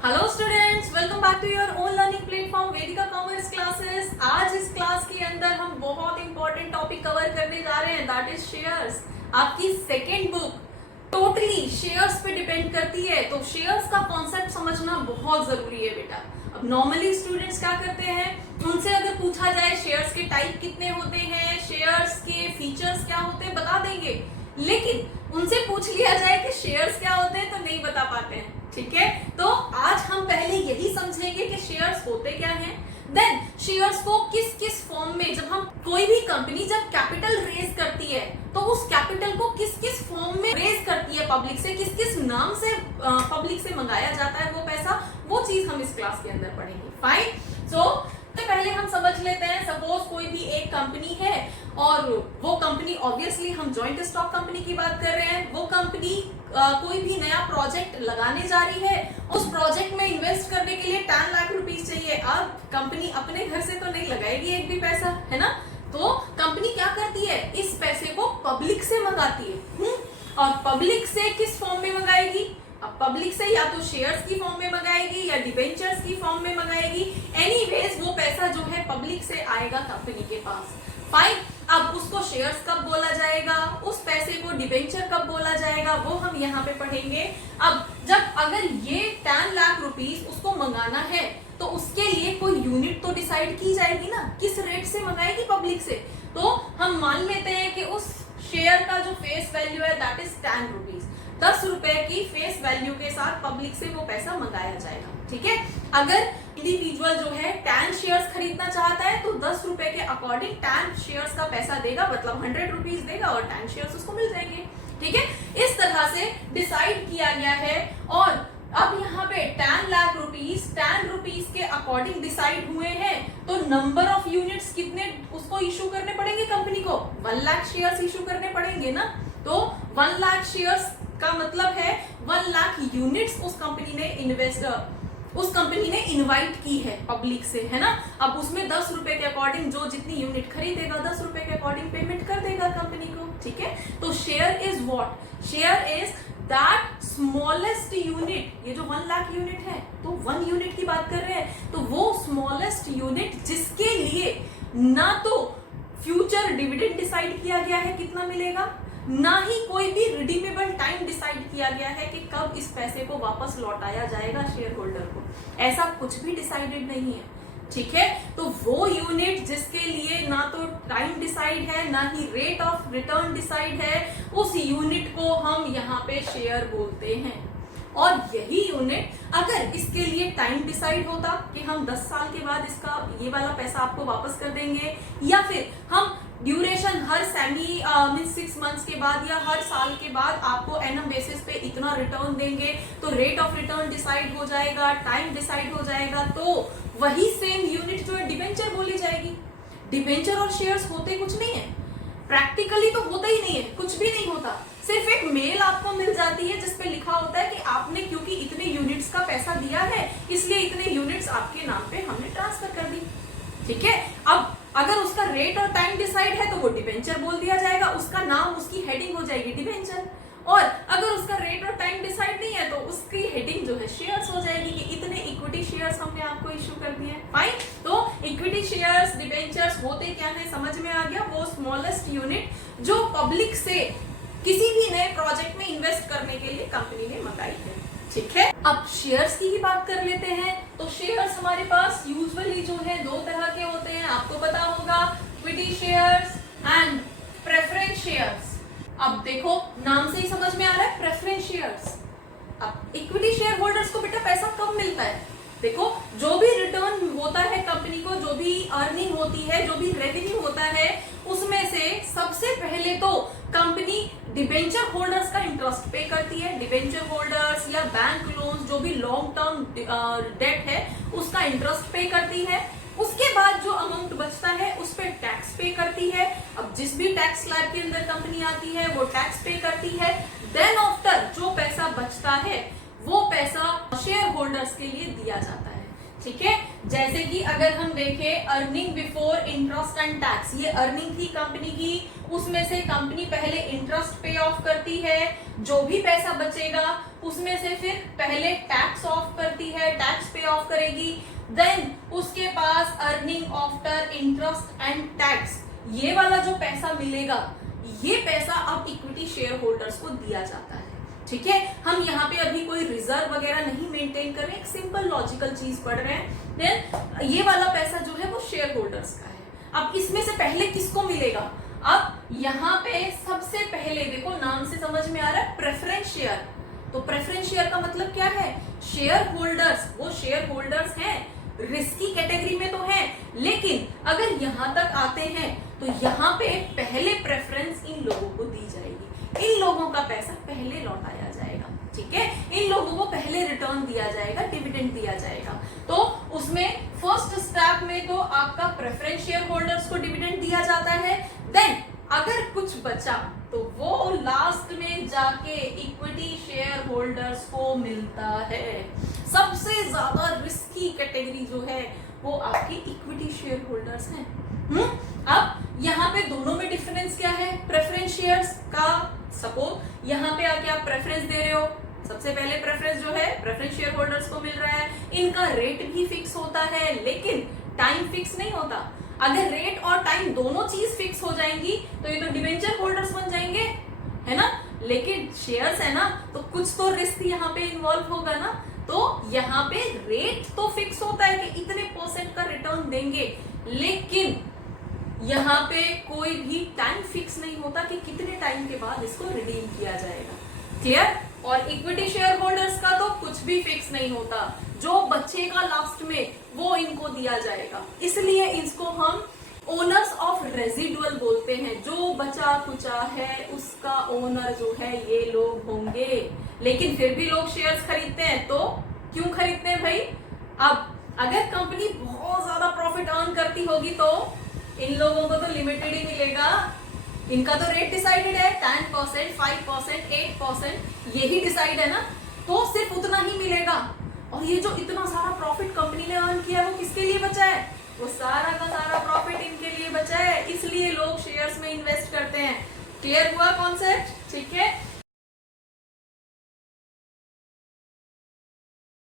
Hello students, welcome back to your own learning platform Vedika commerce classes. आज इस class के अंदर हम बहुत इंपॉर्टेंट टॉपिक कवर करने जा रहे हैं, दैट इज शेयर्स। आपकी सेकेंड बुक टोटली शेयर्स पे डिपेंड करती है, तो शेयर्स का कॉन्सेप्ट समझना बहुत जरूरी है बेटा। अब नॉर्मली स्टूडेंट्स क्या करते हैं, उनसे अगर पूछा जाए शेयर्स के टाइप कितने होते हैं, शेयर्स के फीचर्स क्या होते हैं, बता देंगे, लेकिन उनसे पूछ लिया जाए कि शेयर्स क्या होते हैं तो नहीं बता पाते हैं। ठीक है, तो आज हम पहले यही समझेंगे कि शेयर्स होते क्या हैं, देन शेयर्स को किस किस फॉर्म में, जब हम कोई भी कंपनी जब कैपिटल रेज करती है तो उस कैपिटल को किस किस फॉर्म में रेज करती है पब्लिक से, किस किस नाम से पब्लिक से मंगाया जाता है वो पैसा, वो चीज हम इस क्लास के अंदर पढ़ेंगे। फाइन। सो पहले हम समझ लेते हैं, सपोज कोई भी एक कंपनी है और वो कंपनी, ऑब्वियसली हम जॉइंट स्टॉक कंपनी की बात कर रहे हैं, वो कंपनी कोई भी नया प्रोजेक्ट लगाने जा रही है, उस प्रोजेक्ट में इन्वेस्ट करने के लिए 10 लाख रुपीस चाहिए। अब कंपनी अपने घर से तो नहीं लगाएगी एक भी पैसा, है ना, तो कंपनी क्या करती है, इस पैसे को पब्लिक से मंगाती है। और पब्लिक से किस फॉर्म में मंगाएगी, अब पब्लिक से या तो शेयर्स की फॉर्म में मंगाएगी या डिबेंचर्स की फॉर्म में मंगाएगी। एनीवेज वो पैसा जो है पब्लिक से आएगा कंपनी के पास। फाइन। अब उसको शेयर्स कब बोला जाएगा, उस पैसे को डिबेंचर कब बोला जाएगा, वो हम यहाँ पे पढ़ेंगे। अब जब अगर ये 10 लाख रुपीस उसको मंगाना है तो उसके लिए कोई यूनिट तो डिसाइड की जाएगी ना, किस रेट से मंगाएगी पब्लिक से। तो हम मान लेते हैं कि उस शेयर का जो फेस वैल्यू है दैट इज 10 रुपीज, 10 रुपए की फेस वैल्यू के साथ पब्लिक से वो पैसा मंगाया जाएगा। ठीक है, अगर इंडिविजुअल जो है 10 शेयर्स खरीदना चाहता है तो 10 रुपए के अकॉर्डिंग 10 शेयर्स का पैसा देगा, मतलब 100 रुपीज देगा और 10 शेयर्स उसको मिल जाएंगे। ठीक है, इस तरह से डिसाइड किया गया है। और अब यहाँ पे 10 लाख रुपीस 10 रुपीस के अकॉर्डिंग डिसाइड हुए हैं, तो नंबर ऑफ यूनिट्स कितने उसको इशू करने पड़ेंगे कंपनी को, 1 लाख शेयर्स इशू करने पड़ेंगे ना। तो 1 लाख शेयर्स का मतलब है 1 लाख यूनिट्स उस कंपनी ने इनवाइट की है पब्लिक से, है ना। अब उसमें 10 रुपए के अकॉर्डिंग जो जितनी यूनिट खरीदेगा 10 रुपए के अकॉर्डिंग पेमेंट कर देगा कंपनी को। ठीक है, तो share is what, share is that smallest unit. ये जो 1 लाख यूनिट है तो 1 यूनिट की बात कर रहे हैं, तो वो स्मॉलेस्ट यूनिट जिसके लिए ना तो फ्यूचर डिविडेंड डिसाइड किया गया है कितना मिलेगा, ना ही कोई भी रिडीमेबल टाइम डिसाइड किया गया है कि कब इस पैसे को वापस लौटाया जाएगा शेयर होल्डर को, ऐसा कुछ भी डिसाइडेड नहीं है। ठीक है, तो वो यूनिट जिसके लिए ना तो टाइम डिसाइड है ना ही रेट ऑफ रिटर्न डिसाइड है, उस यूनिट को हम यहाँ पे शेयर बोलते हैं। और यही यूनिट अगर इसके लिए टाइम डिसाइड होता कि हम 10 साल के बाद इसका ये वाला पैसा आपको वापस कर देंगे, या फिर हम ड्यूरेशन हर सेमी मीन 6 मंथ्स के बाद या हर साल के बाद आपको एनम बेसिस पे इतना रिटर्न देंगे, तो रेट ऑफ रिटर्न डिसाइड हो जाएगा, टाइम डिसाइड हो जाएगा, तो वही सेम यूनिट जो है डिबेंचर बोली जाएगी। डिबेंचर और शेयर्स होते कुछ नहीं है, प्रैक्टिकली तो होता ही नहीं है, कुछ भी नहीं होता। सिर्फ एक मेल आपको मिल जाती है जिसपे लिखा होता है कि आपने क्योंकि इतने यूनिट्स का पैसा दिया है इसलिए इतने यूनिट्स आपके नाम पे हमने ट्रांसफर कर दी। ठीक है, अब अगर उसका रेट और टाइम डिसाइड है तो वो डिबेंचर बोल दिया जाएगा, उसका नाम, उसकी हेडिंग हो जाएगी डिबेंचर। और अगर उसका रेट और टाइम डिसाइड नहीं है तो उसकी हेडिंग जो है शेयर्स हो जाएगी कि इतने इक्विटी शेयर्स हमने आपको इशू कर दिए। फाइन, तो इक्विटी शेयर्स डिबेंचर्स होते क्या है समझ में आ गया, वो स्मॉलेस्ट यूनिट जो पब्लिक से किसी भी नए प्रोजेक्ट में इन्वेस्ट करने के लिए कंपनी ने मंगाई है। ठीक है, अब शेयर्स की ही बात कर लेते हैं। तो शेयर्स हमारे पास यूजुअली जो है 2 तरह के होते हैं, आपको पता होगा, equity shares and preference shares. अब देखो नाम से ही समझ में आ रहा है प्रेफरेंस शेयर्स। अब इक्विटी शेयर होल्डर्स को बेटा पैसा कब मिलता है, देखो जो भी रिटर्न होता है कंपनी को, जो भी अर्निंग होती है, जो भी रेवेन्यू होता है, उसमें से सबसे पहले तो कंपनी डिबेंचर होल्डर्स का इंटरेस्ट पे करती है। डिबेंचर होल्डर्स या बैंक लोन्स जो भी लॉन्ग टर्म डेट है उसका इंटरेस्ट पे करती है। उसके बाद जो अमाउंट बचता है उस पर टैक्स पे करती है। अब जिस भी टैक्स स्लैब के अंदर कंपनी आती है वो टैक्स पे करती है। देन आफ्टर जो पैसा बचता है वो पैसा शेयर होल्डर्स के लिए दिया जाता है। ठीक है। जैसे कि अगर हम देखें earning before interest and tax, ये अर्निंग थी कंपनी की, उसमें से कंपनी पहले इंटरेस्ट पे ऑफ करती है, जो भी पैसा बचेगा उसमें से फिर पहले टैक्स ऑफ करती है, टैक्स पे ऑफ करेगी, देन उसके पास earning after interest and tax, ये वाला जो पैसा मिलेगा, ये पैसा अब इक्विटी शेयर होल्डर्स को दिया जाता है। ठीक है, हम यहाँ पे अभी कोई रिजर्व वगैरह नहीं मेंटेन कर रहे हैं, एक सिंपल लॉजिकल चीज पढ़ रहे हैं। देन ये वाला पैसा जो है वो शेयर होल्डर्स का है। अब इसमें से पहले किसको मिलेगा? अब यहाँ पे सबसे पहले देखो, नाम से समझ में आ रहा है प्रेफरेंस शेयर। तो प्रेफरेंस शेयर का मतलब क्या है? शेयर होल्डर्स, वो शेयर होल्डर्स हैं, रिस्की कैटेगरी में तो है, लेकिन अगर यहाँ तक आते हैं तो यहाँ पे पहले प्रेफरेंस इन लोगों को दी जाएगी, इन लोगों का पैसा पहले लौटाया जाएगा। ठीक है, इन लोगों को पहले रिटर्न दिया जाएगा, डिविडेंड दिया जाएगा। तो उसमें फर्स्ट स्टेप में तो आपका प्रेफरेंस शेयर होल्डर्स को डिविडेंड दिया जाता है, देन अगर कुछ बचा तो वो लास्ट में जाके इक्विटी शेयर होल्डर्स को मिलता है। सबसे ज्यादा रिस्की कैटेगरी जो है वो आपकी इक्विटी शेयर होल्डर्स हैं। अब यहाँ पे दोनों में डिफरेंस क्या है? प्रेफरेंस शेयर्स का सपोज यहाँ पे आके आप प्रेफरेंस दे रहे हो, सबसे पहले प्रेफरेंस जो है प्रेफरेंस शेयर होल्डर्स को मिल रहा है, इनका रेट भी फिक्स होता है लेकिन टाइम फिक्स नहीं होता। अगर रेट और टाइम दोनों चीज फिक्स हो जाएंगी तो ये तो डिवेंचर होल्डर्स बन जाएंगे, है ना, लेकिन शेयर्स है ना, तो कुछ तो रिस्क यहाँ पे इन्वॉल्व होगा ना। तो यहाँ पे रेट तो फिक्स होता है कि इतने % का रिटर्न देंगे, लेकिन यहाँ पे कोई भी टाइम फिक्स नहीं होता कि कितने टाइम के बाद इसको रिडीम किया जाएगा। क्लियर? और इक्विटी शेयर होल्डर्स का तो कुछ भी फिक्स नहीं होता, जो बचेगा लास्ट में वो इनको दिया जाएगा। इसलिए इसको हम ओनर्स ऑफ रेजिडुअल बोलते हैं, जो बचा कुचा है उसका ओनर जो है ये लोग होंगे। लेकिन फिर भी लोग शेयर्स खरीदते हैं, तो क्यों खरीदते हैं भाई? अब अगर कंपनी बहुत ज्यादा प्रॉफिट अर्न करती होगी तो इन लोगों को तो लिमिटेड ही मिलेगा, इनका तो रेट डिसाइडेड है, 10%, 5%, 8% यही डिसाइड है ना, तो सिर्फ उतना ही मिलेगा। और ये जो इतना सारा प्रॉफिट कंपनी ने अर्न किया है वो किसके लिए बचा है? वो सारा का सारा प्रॉफिट इनके लिए बचा है, इसलिए लोग शेयर्स में इन्वेस्ट करते हैं। क्लियर हुआ कॉन्सेप्ट? ठीक है।